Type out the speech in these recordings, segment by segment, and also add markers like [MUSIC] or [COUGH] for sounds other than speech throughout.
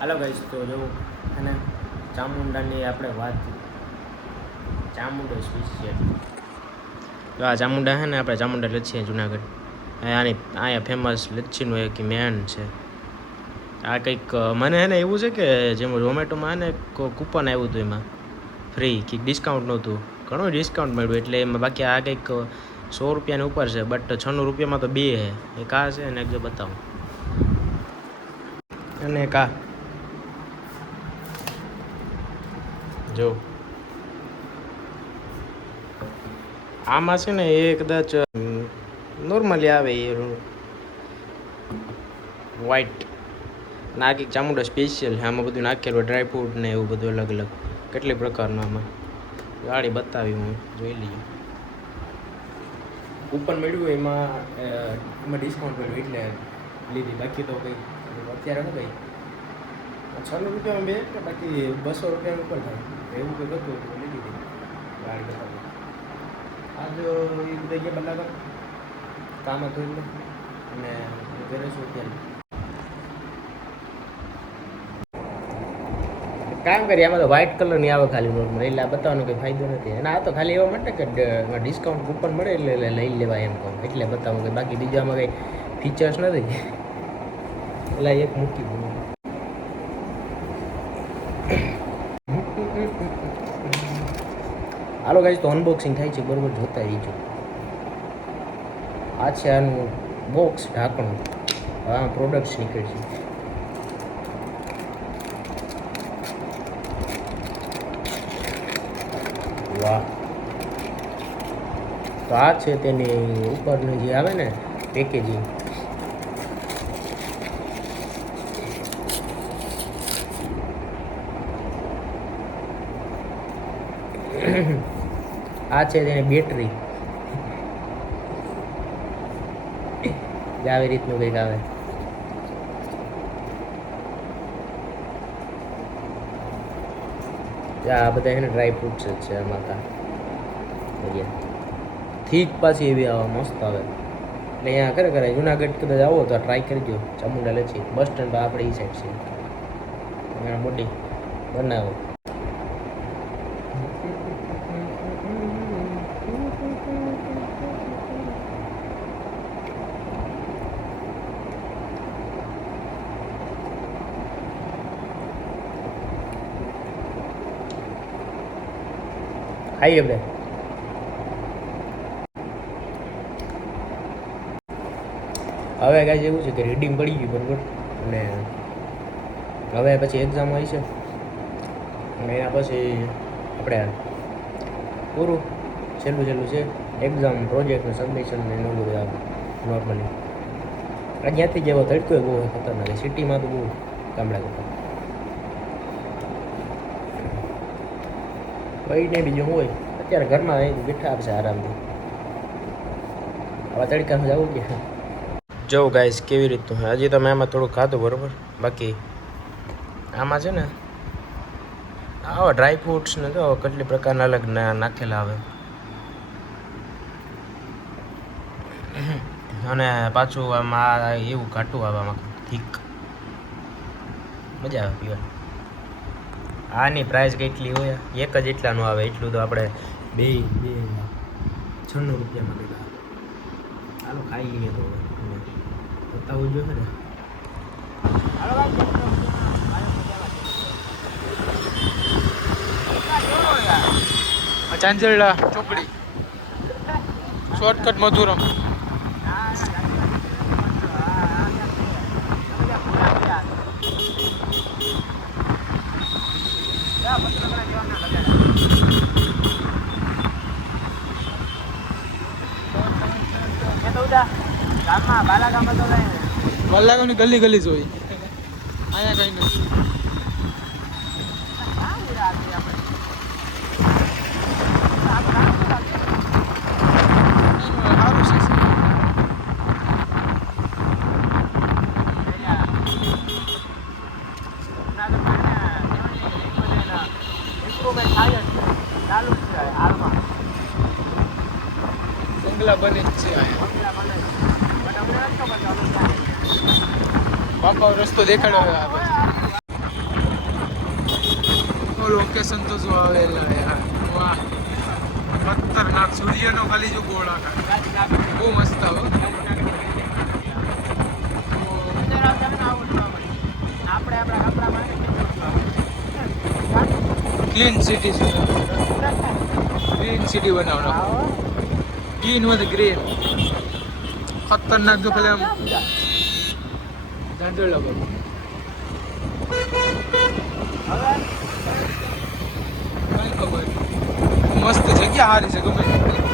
હાલો ગાઈશ તો જો અને ચામુંડાની આપણે વાત ચામુંડા સ્પેશિયલ તો આ ચામુંડા છે ને, આપણે ચામુંડા લચ્છી જુનાગઢ. આની, અહીંયા ફેમસ લચ્છીનું એક મેન છે. આ કંઈક મને એને એવું છે કે જેમ ઝોમેટોમાં ને કૂપન આવ્યું હતું એમાં. ફ્રી કે ડિસ્કાઉન્ટ નહોતું. ઘણું ડિસ્કાઉન્ટ મળ્યું, એટલે એમાં બાકી આ કંઈક સો રૂપિયાની ઉપર છે બટ છન્નું રૂપિયામાં તો બે છે. એક આ છે અને એક જો બતાવું. અને એક આ. જો. આમાં છે ને એ કદાચ નોર્મલી આવે એ વ્હાઈટ નાખી ચામુંડા સ્પેશિયલ આમાં બધું નાખેલું ડ્રાય ફ્રૂટ ને એવું બધું અલગ અલગ. કેટલી પ્રકારનું આમાં? ગાડી બતાવી હું, જોઈ લઈએ. કૂપન મળ્યું એમાં એમાં ડિસ્કાઉન્ટ મળ્યું એટલે લીધી. બાકી તો કંઈ, અત્યારે હું કંઈ? છન્નું રૂપિયામાં બે બાકી બસો રૂપિયા ઉપર થાય. એવું કંઈક હતું એટલે લીધી ગાડી બતાવી આજ એ બધા ગયા બદલાવા કામ હતું એટલે અને ઘરે શું ત્યાં કામ કરીએ, આમાં તો વ્હાઇટ કલરની આવે ખાલી નોર્મલ એટલે આ બતાવવાનો કંઈ ફાયદો નથી. અને આ તો ખાલી એવા માટે કે ડિસ્કાઉન્ટ કૂપન મળે એટલે એટલે લઈ લેવાય એમ કહું. એટલે બતાવું કે બાકી બીજામાં કંઈ ફીચર્સ નથી. [LAUGHS] એટલે એક મૂકી હાલો ગાઈસ તો અનબોક્સિંગ થાય છે, બરાબર, જોતા રહીજો. આ છે આનું બોક્સ ઢાંકણું. હવે પ્રોડક્ટ્સ પ્રોડક્ટ્સ છે વાહ. તો આ છે તેની ઉપરની જે આવે ને પેકેજિંગ આ છે તેની બેટરી. આવી રીતનું કંઈક આવે. આ બધા એને ડ્રાયફ્રૂટ્સ જ છે માતા. થીક પાછી એવી આવે મસ્ત આવે. એટલે અહીંયા ખરેખર જુનાગઢ કદાચ આવો તો ટ્રાય કરજો. ચામુંડા લચી. બસ સ્ટેન્ડ આપણે એ સાઈડ છે મોટી બનાવો. ખાઈએ બધા હવે કાંઈ એવું છે કે રીડિંગ પડી ગયું બરાબર? અને હવે પછી એક્ઝામ આવી છે. અને એના પછી આપણે પૂરું છેલ્લું છેલ્લું છે એક્ઝામ પ્રોજેક્ટનું સબમિશન ને એનું બધું નોર્મલી જ્યાંથી જેવો તડકો બહુ ખતરનાક. સિટીમાં તો બહુ ગામડા કરતા કઈ ને બીજું હોય? અત્યારે ઘરમાં અહીં બેઠા આપશે આરામથી. આવા તડકામાં જવું કે જો ગાઈસ કેવી રીતનું હજી તો મેં એમાં થોડું ખાધું, બરોબર? બાકી આમાં છે ને, આવા ડ્રાય ફ્રૂટ્સ ને તો કેટલી પ્રકારના અલગ નાખેલા આવે. અને પાછું આમાં એવું ઘાટું આવે આમાં થીક મજા આવે પીવા આની પ્રાઇસ કેટલી હોય? એક જ એટલાનું આવે, એટલું તો આપણે બે બે, છન્નું રૂપિયામાં કેટલા ચાલો ખાઈ લઈએ તો. બતાવવું જોઈએ ને. ચાંચરડા ચોકડી શોર્ટકટ મધુરમ. વલ્લાગોની ગલી ગલી જોઈ અહીંયા કઈ નથી સારું છે બંગલા બને જ છે બાપા રસ્તો દેખાડ્યો હવે આ લોકેશન તો જો યાર. વાહ. ખતરનાક. સૂર્યનો ખાલી જો ગોળાકાર બહુ મસ્ત હો. ક્લીન સિટી છે. ક્લીન સિટી બનાવવાનો ગ્રીન વિથ ગ્રીન ખતરનાક જો લગાવ કઈ ખબર મસ્ત જગ્યા સારી છે ગમે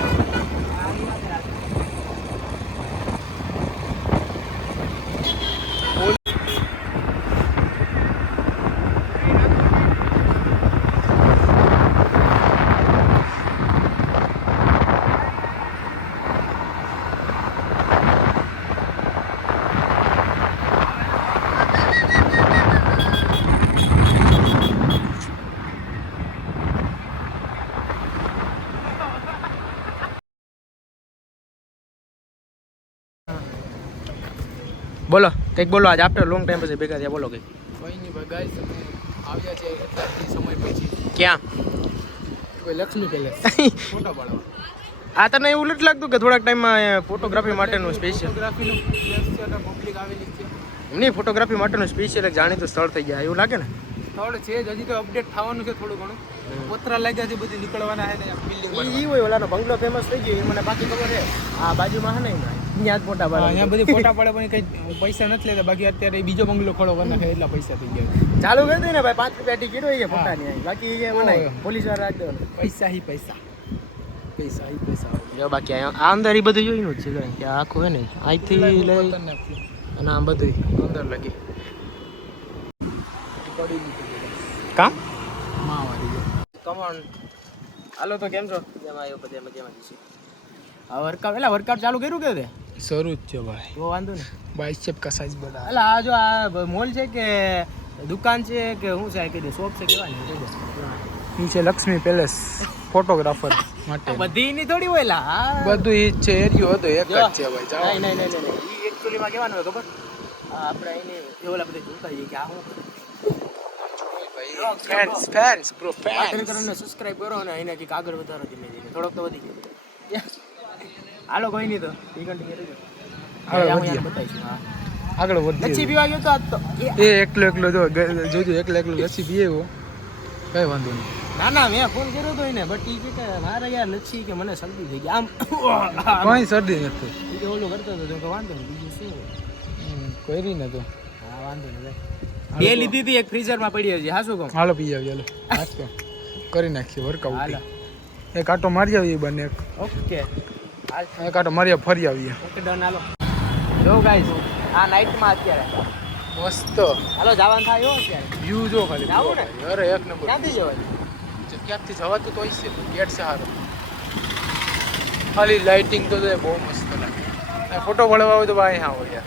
બોલો કંઈક બોલો આજ આફ્ટર લોંગ ટાઈમ પછી ભેગા થયા બોલો કંઈક. કોઈ નહીં ભાઈ ગાઈસ અમે આવ્યા છે એટલા સમય પછી. ક્યાં? કોઈ લક્ષ્મી પેલેસ [LAUGHS] ફોટો પાડવા. આ તને એવું નથી લાગતું કે થોડાક ટાઈમમાં ફોટોગ્રાફી માટેનું સ્પેશિયલ પબ્લિક આવેલી છે. નહીં ફોટોગ્રાફી માટેનું સ્પેશિયલ એક જાણીતું સ્થળ થઈ ગયા એવું લાગે ને? સ્થળ છે જ હજી તો અપડેટ થવાનું છે થોડું ઘણું. પતરા લાગ્યા છે બધી નીકળવાના છે ને બિલ્ડિંગ ઈ હોય ઓલાનો બંગલો ફેમસ થઈ ગયો એ મને બાકી ખબર છે. આ બાજુમાં હે ને ત્યાં જ ફોટા પડે. અહીંયા બધી ફોટા પાડે પણ કઈ પૈસા નથી લેતા. બાકી અત્યારે બીજો બંગલો ખડો કરી નાખે એટલા પૈસા થઈ ગયા. ચાલુ કરી દે ને ભાઈ પાંચ રૂપિયા ટિકિટ હોય ફોટાની બાકી એ મને પોલીસવાળા રાખી દો પૈસા હી પૈસા. પૈસા હી પૈસા. જો બાકી આ અંદર એ બધું જોયું જ છે કે આખું હે ને અહીંથી લઈ અને આમ બધું અંદર લગી. કામ? કમોન હાલો તો કેમ છો? જેમાં આવ્યો બધા અમે જેમાં જઈશું આ વર્કઆઉટ એટલે વર્કઆઉટ ચાલુ કર્યું કે તે? શરૂ જ છે ભાઈ. બહુ વાંધો ને બાઈસેપ કા સાઈઝ બધા. એટલે આ જો આ મોલ છે કે દુકાન છે કે શું છે કે શોપ છે કેવાની નીચે છે લક્ષ્મી પેલેસ ફોટોગ્રાફર માટે. બધી ની થોડી હોય લા બધું ઈ છે એરિયો હતો એક જ છે ભાઈ જાઓ. નહીં નહીં નહીં ઈ એક્ચ્યુઅલી માં કેવાનું હોય ખબર? આપણે એને એવલા બધા જોતા જઈએ કે આ હું ફેન્સ ફેન્સ બ્રો આખરે કરીને સબસ્ક્રાઇબ કરો ને એનાથી આગળ વધારો ધીમે ધીમે. થોડોક તો વધી ગયો. હાલો કોઈ નહીં તો. ઈ કન્ટિન્યુ બતાવીશ હા. આગળ લચ્છી વધીએ પીવા ગયો તો એ એ એકલો એકલો જો જોજો એકલો એકલો લસ્સી પીએ એવો કઈ વાંધો નહીં. ના ના મેં ફોન કર્યો તો એને બટ ઈ કે મારે યાર લચ્છી કે મને શરદી થઈ ગઈ. આમ [LAUGHS] કોઈ શરદી નથી ઈ કે ઓલું કરતો હતો તો કે વાંધો નહીં બીજું શું? કોઈ નહીં નતો હા વાંધો નહીં બે લીધી હતી એક ફ્રીઝરમાં પડી હતી. હા શું કહું? હાલો પી આવી હાલો. [LAUGHS] કરી નાખીએ વર્કઆઉટ. હાલો. એક આટો મારી આવીએ બંને ઓકે. એક મારી ફરી આવીએ. ઓકે ડન હાલો. જો ગાઈસ આ નાઇટમાં અત્યારે. મસ્ત. હાલો જવાનું થાય એવું અત્યારે. વ્યૂ જો ખાલી. જાવું ને? અરે એક નંબર. ક્યાંથી જવાય? ક્યાંકથી જવાતું તો છે ગેટ છે સારો ખાલી લાઇટિંગ તો બહુ મસ્ત લાગે. ફોટો પડવા હોય તો ભાઈ હા હોય યાર.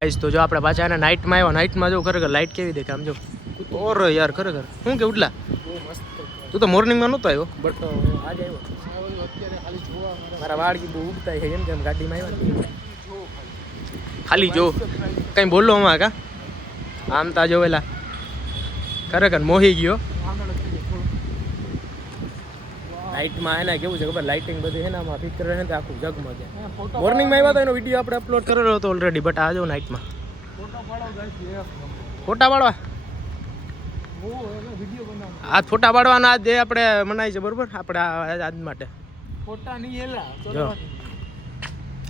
ગાઈસ તો જો આપણે પાછા એના નાઇટમાં આવ્યા. નાઇટમાં જો ખરેખર લાઇટ કેવી દેખાય આમ જો. ઓર યાર ખરેખર. શું કે ઉડલા? તું તો મોર્નિંગમાં નહોતો આવ્યો? બટ આજે આવ્યો. અત્યારે ખાલી જોવા મારા વાળ બહુ ઉગતા છે કેમ કે આમ ગાડીમાં આવ્યા ખાલી જો કઈ બોલો આમાં કા? આમ તા જોવેલા ખરેખર મોહી ગયો. નાઇટમાં એના કેવું છે ખબર? લાઇટિંગ બધું છે ને આમાં કરે છે ને આખું જગમાં જગમગે મોર્નિંગમાં આવ્યા તો એનો વીડિયો આપણે અપલોડ કરેલો હતો ઓલરેડી બટ આજો નાઇટમાં ફોટો પાડો ફોટા પાડવા બહુ એને વીડિયો બનાવો આ ફોટા પાડવાના આજ જે આપણે મનાય છે બરોબર? આપણે આજ માટે. ફોટા નહીં એલા ચલો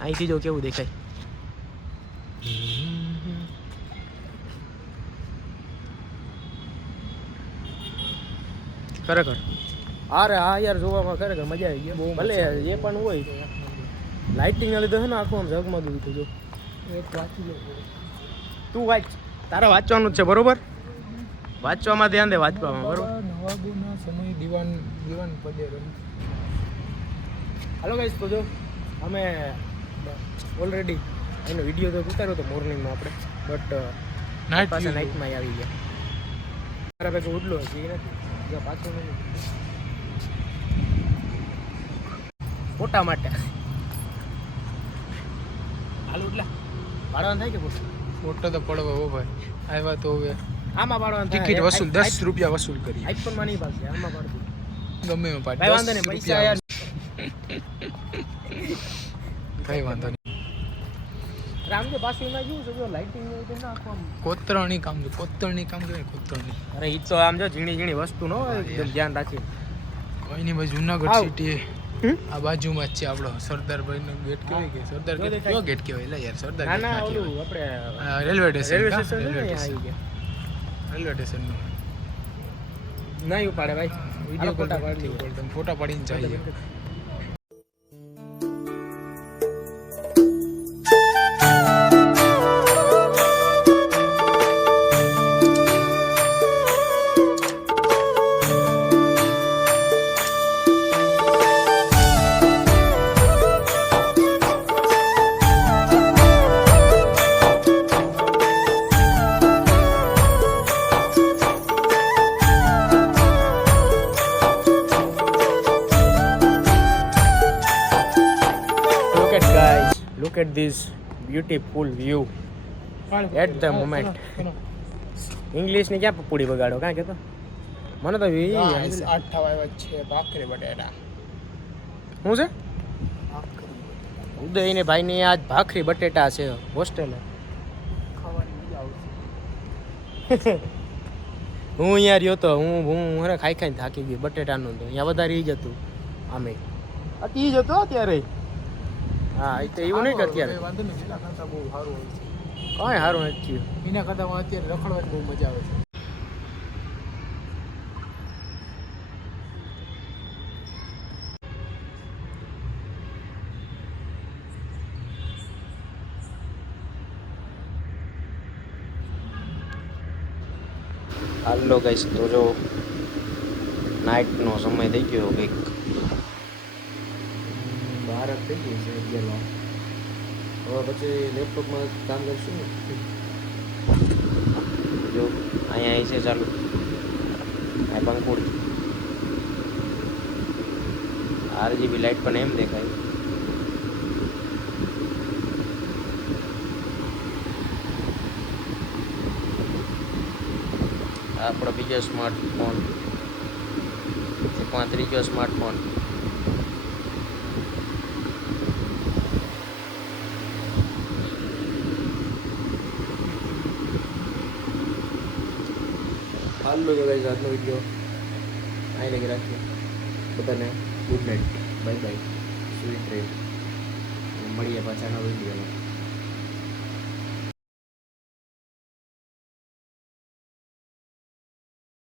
અહીંથી જો કેવું દેખાય. ખરેખર. અરે હા યાર જોવામાં ખરેખર મજા આવી ગઈ. ભલે એ પણ હોય. લાઇટિંગ લીધે છે ને આખું આમ ઝગમગ ઉઠું જો. એક વાંચી તું વાંચ. તારે વાંચવાનું જ છે બરોબર? વાંચવામાં ધ્યાન દે વાંચવામાં બરોબર? નવાબોના સમય દીવાન દીવાન પદે રમ. હાલો ગાઈસ તો જો અમે ઓલરેડી એનો વીડિયો તો ઉતાર્યો હતો મોર્નિંગમાં આપણે બટ નાઇટ પાસે નાઇટમાં આવી ગયા. મારા પાસે ઉડલો છે એ નથી. પાછો નથી ફોટા માટે. હાલ ઉડલા. પાડવાનું થાય કે ફોટા? ફોટો તો પડવા હો ભાઈ. આવ્યા તો હવે. આમાં પાડવાનું ટિકિટ વસૂલ દસ રૂપિયા વસૂલ કરી આઈફોનમાં નહીં પાડશે આમાં પાડશે. ગમે એમાં પાડ ભાઈ વાંધો નહીં પૈસા યાર. કઈ વાંધો નહીં. રામજી પાછું એમાં છે જો લાઇટિંગ ને એવું નાખો કોતરણી કામ છે કોતરણી કામ કહેવાય કોતરણી. અરે ઈ તો આમ જો ઝીણી ઝીણી વસ્તુ નો એકદમ ધ્યાન રાખી કોઈ નહીં ભાઈ જુનાગઢ સિટી આ બાજુમાં જ છે આપણો સરદારભાઈ નો ગેટ કેવાય કે સરદાર ગેટ કયો ગેટ કહેવાય યાર સરદાર ના ના ના ઓલું આપણે રેલવે સ્ટેશન સ્ટેશન આવી ગયા. રેલવે સ્ટેશનનું નહીં ઉપાડે ભાઈ. વીડિયો ફોટા પાડી ફોટા પાડીને જઈએ. At this beautiful view at the moment. ઇંગ્લિશની ક્યાં પૂડી બગાડો કાં કેતો મને તો આઠ આવ્યા છે ભાખરી બટેટા. શું છે? ઉદય ને ભાઈ ની આજ ભાખરી બટેટા છે હોસ્ટેલે. [LAUGHS] હું અહીંયા રહ્યો તો હું હું ખાઈ ખાઈને થાકી ગયો બટેટાનું તો. અહીંયા વધારે ઈ જ હતું આમે ઈ જ હતો અત્યારે. હા એ તો એવું નહીં કે અત્યારે. વાંધો નહીં એના કરતાં બહુ સારું હોય છે. કાંઈ સારું નથી થયું. એના કરતા અત્યારે રખડવાની બહુ મજા આવે છે. હાલો ગાઈસ તો જો નાઇટનો સમય થઈ ગયો કંઈક થઈ ગઈ છે અગિયારમાં હવે પછી લેપટોપમાં કામ કરશું ને જો અહીંયા અહીં છે ચાલુ આ પંખુડ આરજીબી લાઇટ પણ એમ દેખાય આ આપણો બીજો સ્માર્ટફોન એકમાં ત્રીજો સ્માર્ટફોન હાલો તો ગાઈઝ આજનો વીડિયો અહીં લગી રાખીએ. બધાને good night bye bye sweet dream મળીએ પાછા નવા વિડીયોમાં